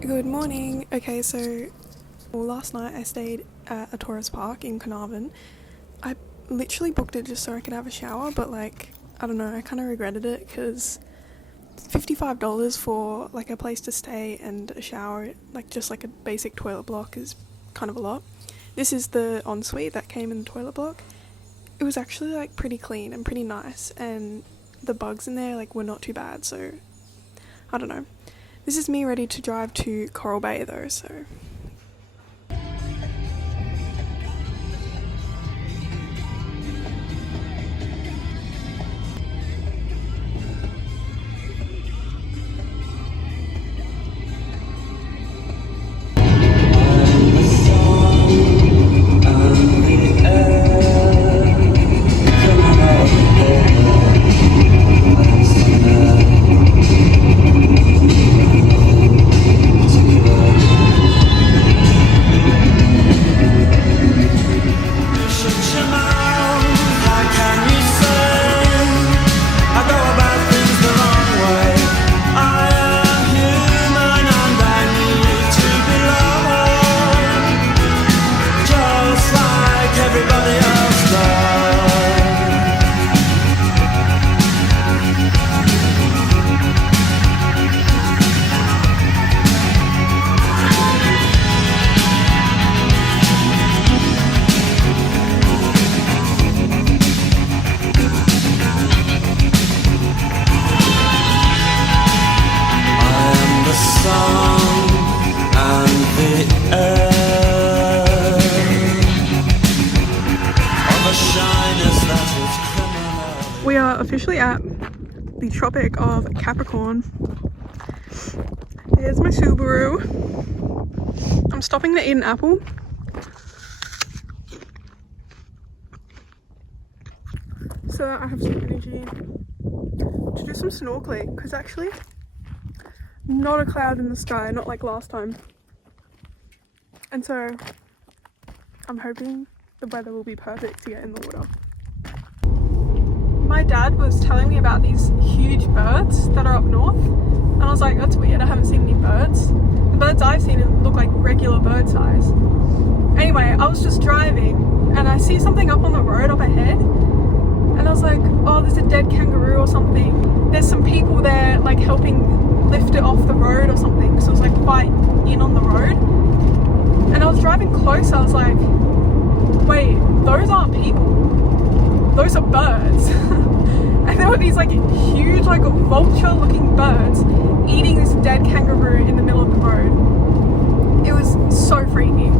Good morning. Okay, so last night I stayed at a tourist park in Carnarvon. I literally booked it just so I could have a shower, but like, I don't know, I kind of regretted it because $55 for like a place to stay and a shower, like just like a basic toilet block, is kind of a lot. This is the ensuite that came in the toilet block. It was actually like pretty clean and pretty nice, and the bugs in there like were not too bad, so I don't know. This is me ready to drive to Coral Bay though, so we are officially at the Tropic of Capricorn. There's my Subaru. I'm stopping to eat an apple. So that I have some energy to do some snorkeling, because actually not a cloud in the sky, not like last time. And so I'm hoping the weather will be perfect to get in the water. My dad was telling me about these huge birds that are up north, and I was like, that's weird, I haven't seen any birds. The birds I've seen look like regular bird size. Anyway, I was just driving and I see something up on the road up ahead, and I was like, oh, there's a dead kangaroo or something. There's some people there like helping lift it off the road or something, so it was like quite in on the road. And I was driving close, I was like, wait, those aren't people, those are birds. And there were these like huge like vulture looking birds eating this dead kangaroo in the middle of the road. It was so freaky.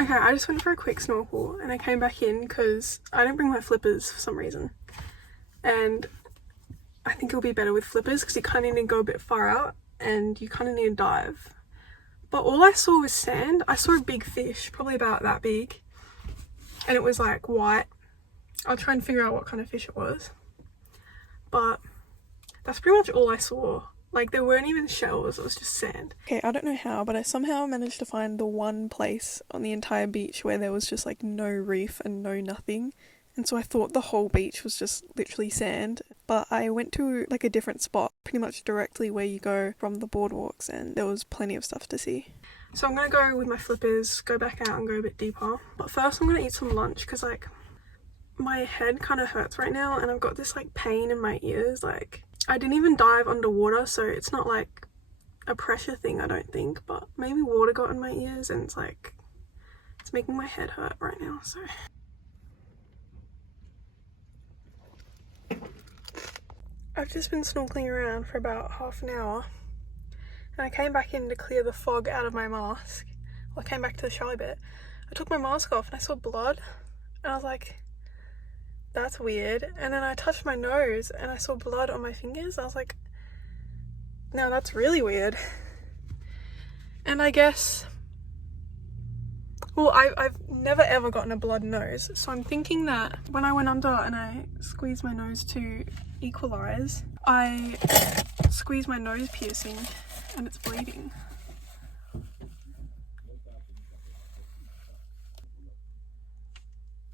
Okay, I just went for a quick snorkel and I came back in because I didn't bring my flippers for some reason. And I think it'll be better with flippers because you kind of need to go a bit far out and you kind of need to dive. But all I saw was sand. I saw a big fish, probably about that big. And it was like white. I'll try and figure out what kind of fish it was. But that's pretty much all I saw. Like, there weren't even shells, it was just sand. Okay, I don't know how, but I somehow managed to find the one place on the entire beach where there was just like no reef and no nothing. And so I thought the whole beach was just literally sand. But I went to like a different spot, pretty much directly where you go from the boardwalks, and there was plenty of stuff to see. So I'm gonna go with my flippers, go back out and go a bit deeper. But first I'm gonna eat some lunch because like my head kind of hurts right now and I've got this like pain in my ears. Like, I didn't even dive underwater, so it's not like a pressure thing, I don't think, but maybe water got in my ears and it's like, it's making my head hurt right now, so. I've just been snorkeling around for about half an hour and I came back in to clear the fog out of my mask. Well, I came back to the shallow bit. I took my mask off and I saw blood and I was like, that's weird. And then I touched my nose and I saw blood on my fingers. I was like, no, that's really weird. And I guess, well, I've never ever gotten a blood nose, so I'm thinking that when I went under and I squeezed my nose to equalize, I squeezed my nose piercing and it's bleeding.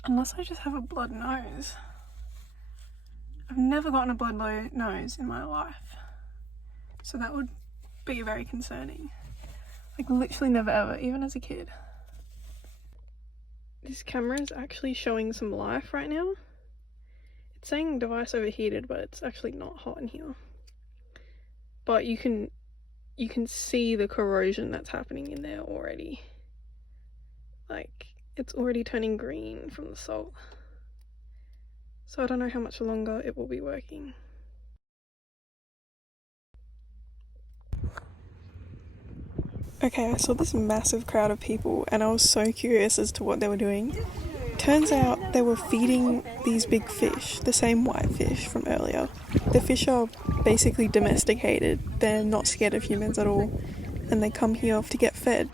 Unless I just have a blood nose. I've never gotten a blood nose in my life, so that would be very concerning. Like literally never ever, even as a kid. This camera is actually showing some life right now. It's saying device overheated, but it's actually not hot in here. But you can see the corrosion that's happening in there already. Like, it's already turning green from the salt. So I don't know how much longer it will be working. Okay, I saw this massive crowd of people and I was so curious as to what they were doing. Turns out they were feeding these big fish, the same white fish from earlier. The fish are basically domesticated, they're not scared of humans at all, and they come here to get fed.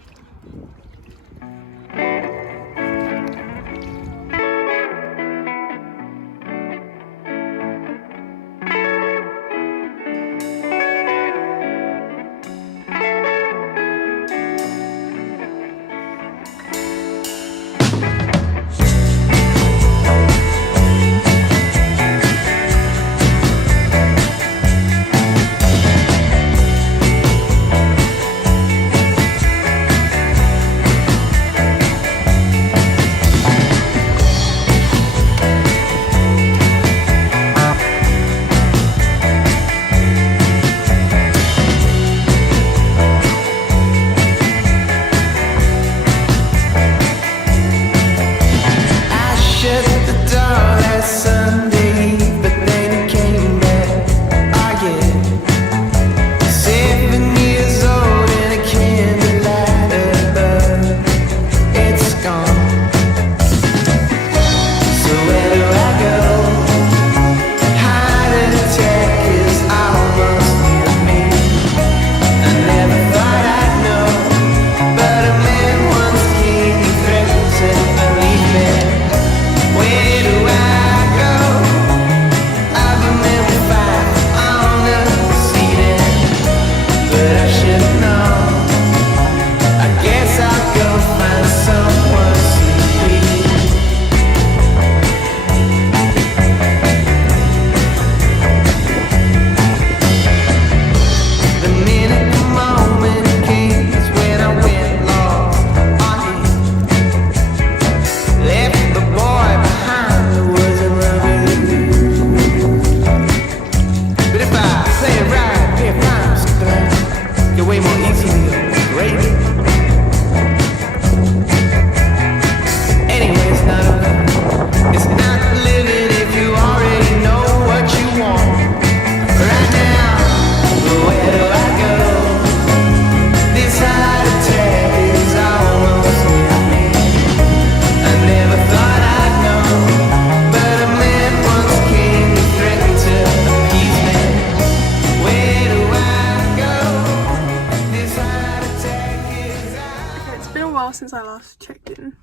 Since I last checked in.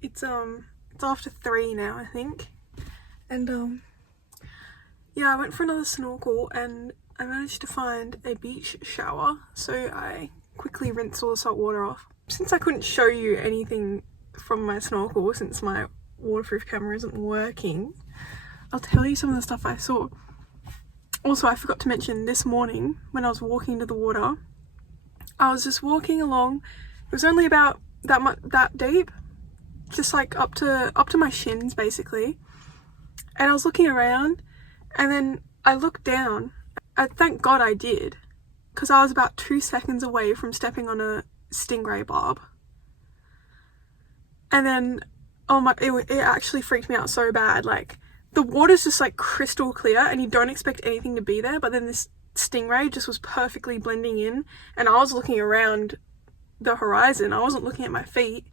It's after 3 now, I think. And yeah, I went for another snorkel and I managed to find a beach shower, so I quickly rinsed all the salt water off. Since I couldn't show you anything from my snorkel since my waterproof camera isn't working, I'll tell you some of the stuff I saw. Also, I forgot to mention, this morning when I was walking into the water, I was just walking along. It was only about that deep, just like up to my shins basically. And I was looking around and then I looked down. Thank God I did, because I was about 2 seconds away from stepping on a stingray barb. And then, oh my, it actually freaked me out so bad. Like, the water's just like crystal clear and you don't expect anything to be there, but then this stingray just was perfectly blending in, and I was looking around the horizon. I wasn't looking at my feet,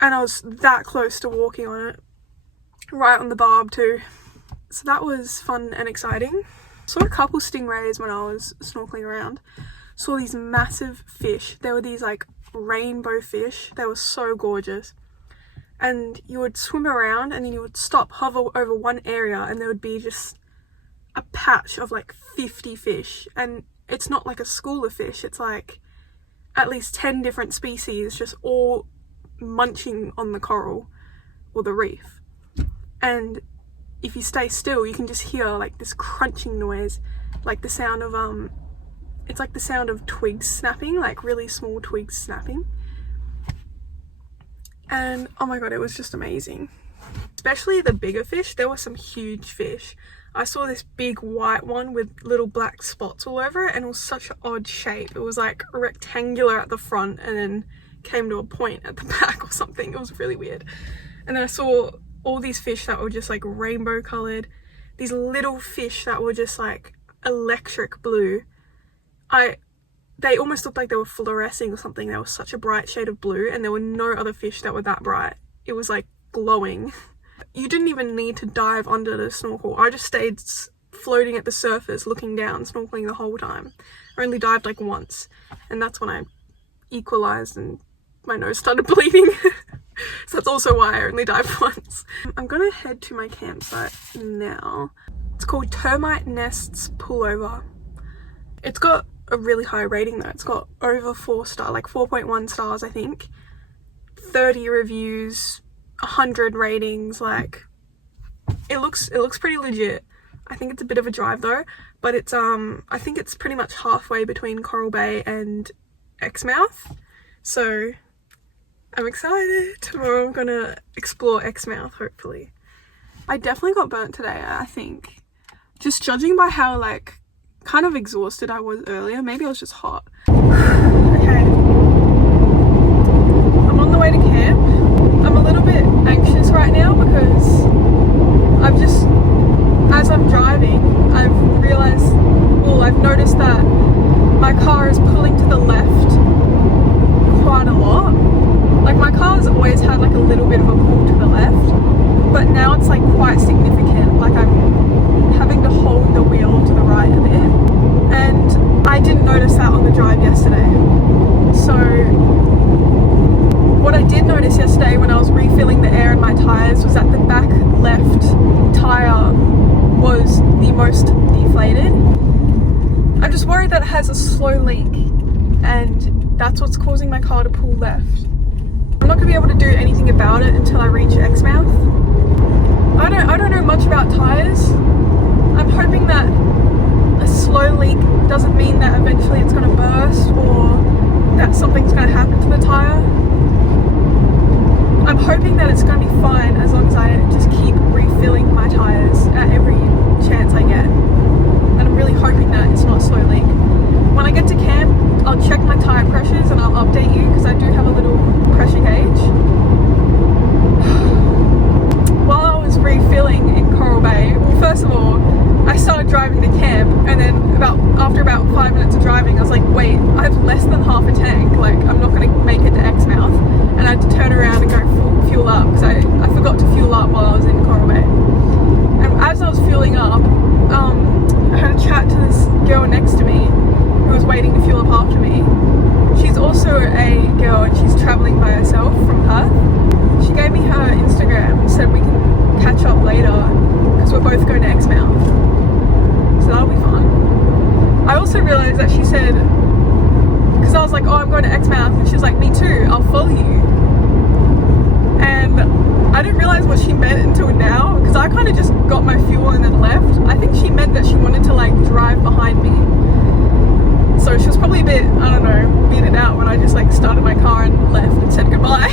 and I was that close to walking on it, right on the barb too. So that was fun and exciting. Saw a couple stingrays when I was snorkeling around. Saw these massive fish. There were these like rainbow fish. They were so gorgeous. And you would swim around and then you would stop, hover over one area, and there would be just a patch of like 50 fish. And it's not like a school of fish, it's like at least 10 different species just all munching on the coral or the reef. And if you stay still, you can just hear like this crunching noise, like the sound of it's like the sound of twigs snapping, like really small twigs snapping. And oh my god, it was just amazing. Especially the bigger fish. There were some huge fish. I saw this big white one with little black spots all over it, and it was such an odd shape. It was like rectangular at the front and then came to a point at the back or something. It was really weird. And then I saw all these fish that were just like rainbow colored, these little fish that were just like electric blue. They almost looked like they were fluorescing or something. They were such a bright shade of blue, and there were no other fish that were that bright. It was like glowing. You didn't even need to dive under the snorkel. I just stayed floating at the surface looking down, snorkeling the whole time. I only dived like once, and that's when I equalized and my nose started bleeding. So that's also why I only dived once. I'm gonna head to my campsite now. It's called Termite Nests Pullover. It's got a really high rating though. It's got over 4 star, like 4.1 stars I think, 30 reviews, 100 ratings. Like, it looks pretty legit. I think it's a bit of a drive though, but it's I think it's pretty much halfway between Coral Bay and Exmouth, so I'm excited. Tomorrow I'm gonna explore Exmouth, hopefully. I definitely got burnt today, I think. Just judging by how like kind of exhausted I was earlier. Maybe I was just hot. Okay. I'm on the way to camp. I'm a little bit anxious right now because as I'm driving, I've noticed that my car is pulling to the left quite a lot. Like, my car's always had like a little bit of a pull to the left, but now it's like quite significant. Like, I'm having to hold the wheel to the right a bit, and I didn't notice that on the drive yesterday. So what I did notice yesterday when I was refilling the air in my tyres was that the back left tyre was the most deflated. I'm just worried that it has a slow leak, and that's what's causing my car to pull left. I'm not going to be able to do anything about it until I reach Exmouth. I don't know much about tyres. I'm hoping that a slow leak doesn't mean that eventually it's going to burst or that something's going to happen to the tyre. I'm hoping that it's going to be fine as long as I just keep refilling my tyres at every chance I get. And I'm really hoping that it's not a slow leak. When I get to camp, I'll check my tyre pressures and I'll update you because I do have a little pressure gauge. While I was refilling in Coral Bay, well, first of all, I started driving to camp, and then after about 5 minutes of driving, I was like, wait, I have less than half a tank. Like, I'm not going to make it to Exmouth. And I had to turn around and go fuel up because I forgot to fuel up while I was in Coral Bay. And as I was fueling up, I had a chat to this girl next to me who was waiting to fuel up after me. She's also a girl and she's travelling by herself from Perth. She gave me her Instagram and said we can catch up later because we're both going to Exmouth. So that'll be fun. I also realised that she said, because I was like, oh, I'm going to Exmouth, and she was like, me too, I'll follow you. And I didn't realise what she meant until now, because I kind of just got my fuel and then left. I think she meant that she wanted to like drive behind me. So she was probably a bit, I don't know, weirded out when I just like started my car and left and said goodbye.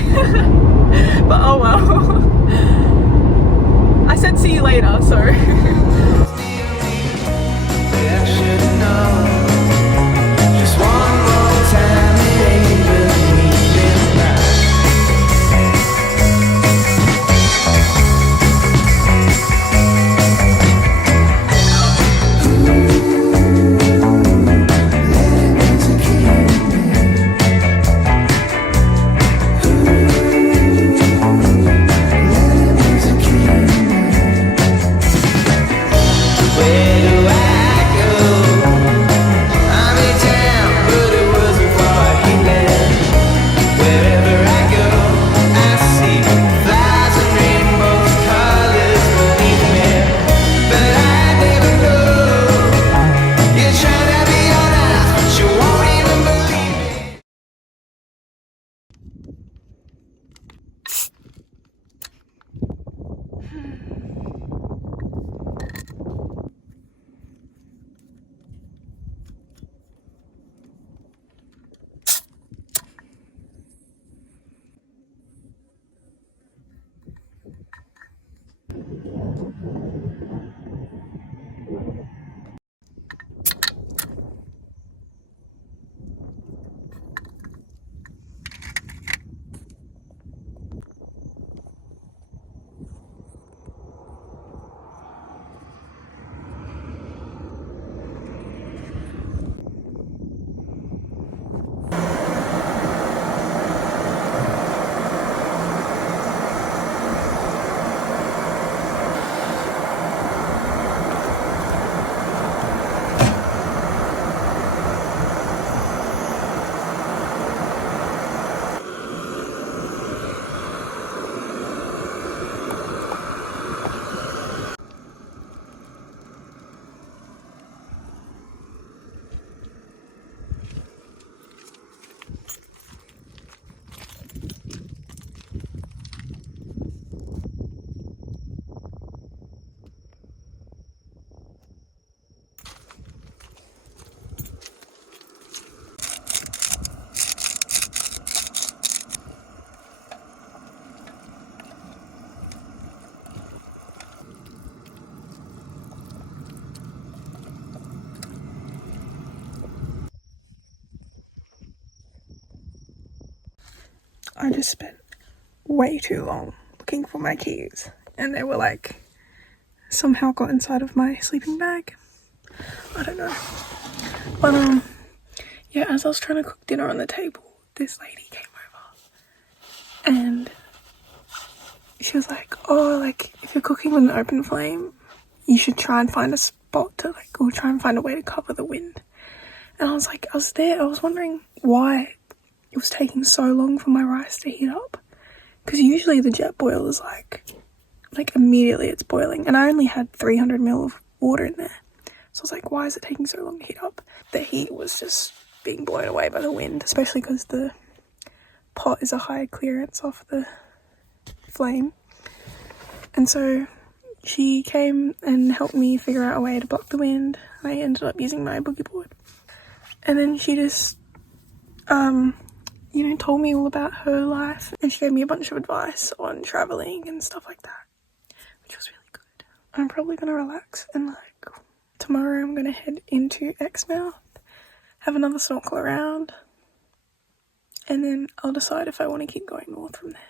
But oh well. I said see you later, so. I just spent way too long looking for my keys, and they were like somehow got inside of my sleeping bag. I don't know. But yeah, as I was trying to cook dinner on the table, this lady came over and she was like, oh, like if you're cooking with an open flame, you should try and find a spot to like, or try and find a way to cover the wind. And I was like, I was wondering why it was taking so long for my rice to heat up, because usually the jet boil is like immediately it's boiling, and I only had 300 ml of water in there. So I was like, why is it taking so long to heat up? The heat was just being blown away by the wind, especially because the pot is a high clearance off the flame. And so she came and helped me figure out a way to block the wind. I ended up using my boogie board. And then she just, told me all about her life, and she gave me a bunch of advice on traveling and stuff like that, which was really good. I'm probably gonna relax and like tomorrow I'm gonna head into Exmouth, have another snorkel around, and then I'll decide if I want to keep going north from there.